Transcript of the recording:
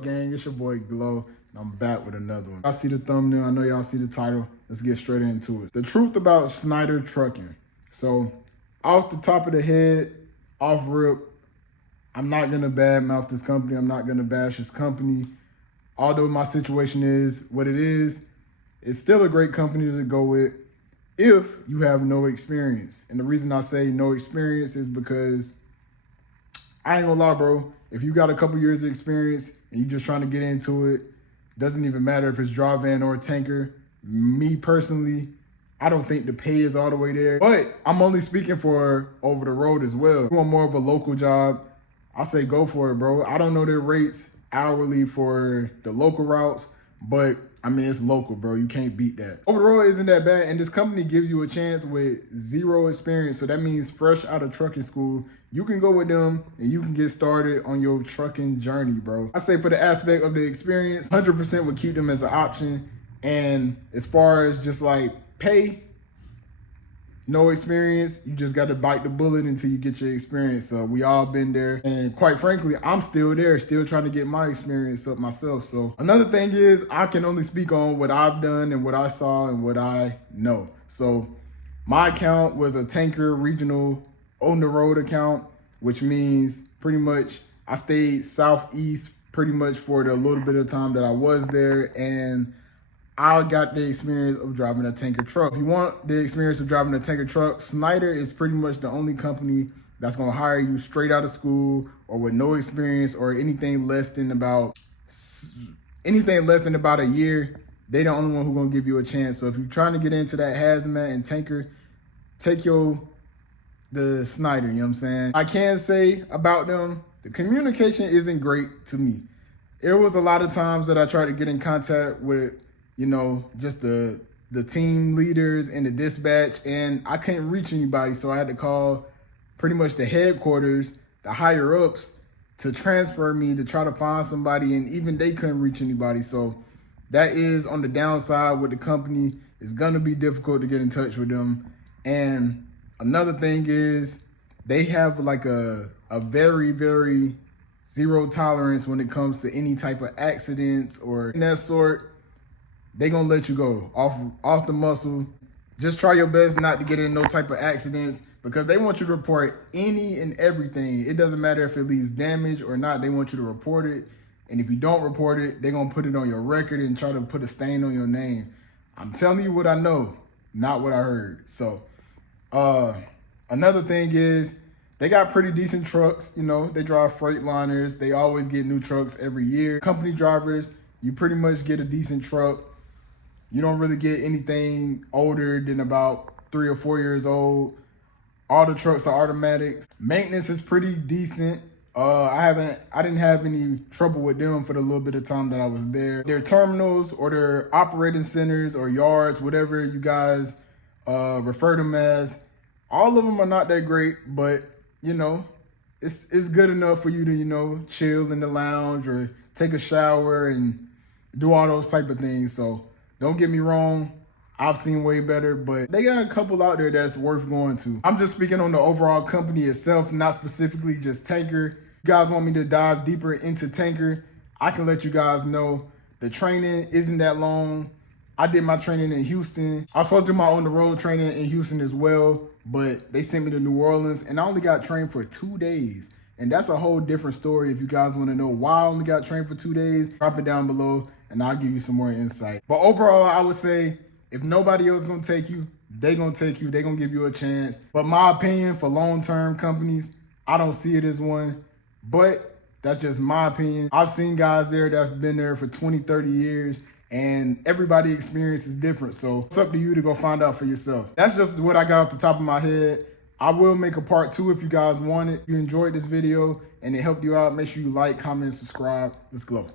Gang, it's your boy Glow, and I'm back with another one. I see the thumbnail, I know y'all see the title. Let's get straight into it. The truth about Schneider trucking. So, off the top of the head, off rip, I'm not gonna badmouth this company. I'm not gonna bash this company. Although my situation is what it is, it's still a great company to go with if you have no experience. And the reason I say no experience is because I ain't gonna lie, bro. If you got a couple years of experience and you just trying to get into it, doesn't even matter if it's dry van or a tanker. Me personally, I don't think the pay is all the way there. But I'm only speaking for over the road as well. If you want more of a local job, I say go for it, bro. I don't know their rates hourly for the local routes, but I mean, it's local, bro. You can't beat that. Over the road isn't that bad, and this company gives you a chance with zero experience. So that means fresh out of trucking school, you can go with them and you can get started on your trucking journey, bro. I say for the aspect of the experience, 100% would keep them as an option. And as far as just like pay, no experience, you just got to bite the bullet until you get your experience. So we all been there. And quite frankly, I'm still there, still trying to get my experience up myself. So another thing is I can only speak on what I've done and what I saw and what I know. So my account was a tanker regional on the road account, which means pretty much I stayed southeast pretty much for the little bit of time that I was there. And I got the experience of driving a tanker truck. If you want the experience of driving a tanker truck, Schneider is pretty much the only company that's gonna hire you straight out of school or with no experience or anything less than about a year. They the only one who gonna give you a chance. So if you're trying to get into that hazmat and tanker, take the Schneider, you know what I'm saying? I can say about them, the communication isn't great to me. There was a lot of times that I tried to get in contact with, you know, just the team leaders and the dispatch, and I couldn't reach anybody. So I had to call pretty much the headquarters, the higher ups, to transfer me to try to find somebody, and even they couldn't reach anybody. So that is on the downside with the company. It's gonna be difficult to get in touch with them. And another thing is they have like a very, very zero tolerance when it comes to any type of accidents or that sort. They gonna let you go off the muscle. Just try your best not to get in no type of accidents because they want you to report any and everything. It doesn't matter if it leaves damage or not, they want you to report it. And if you don't report it, they're gonna put it on your record and try to put a stain on your name. I'm telling you what I know, not what I heard. So another thing is they got pretty decent trucks. You know, they drive Freightliners. They always get new trucks every year. Company drivers, you pretty much get a decent truck. You don't really get anything older than about 3 or 4 years old. All the trucks are automatics. Maintenance is pretty decent. I didn't have any trouble with them for the little bit of time that I was there. Their terminals or their operating centers or yards, whatever you guys refer them as, all of them are not that great, but you know, it's good enough for you to, you know, chill in the lounge or take a shower and do all those type of things. So don't get me wrong, I've seen way better, but they got a couple out there that's worth going to. I'm just speaking on the overall company itself, not specifically just tanker. You guys want me to dive deeper into tanker, I can let you guys know. The training isn't that long. I did my training in Houston. I was supposed to do my on-the-road training in Houston as well, but they sent me to New Orleans, and I only got trained for 2 days. And that's a whole different story. If you guys want to know why I only got trained for 2 days, drop it down below, and I'll give you some more insight. But overall, I would say if nobody else is going to take you, they going to take you. They going to give you a chance. But my opinion for long-term companies, I don't see it as one. But that's just my opinion. I've seen guys there that have been there for 20, 30 years, and everybody's experience is different. So it's up to you to go find out for yourself. That's just what I got off the top of my head. I will make a part 2 if you guys want it. If you enjoyed this video and it helped you out, make sure you like, comment, and subscribe. Let's go.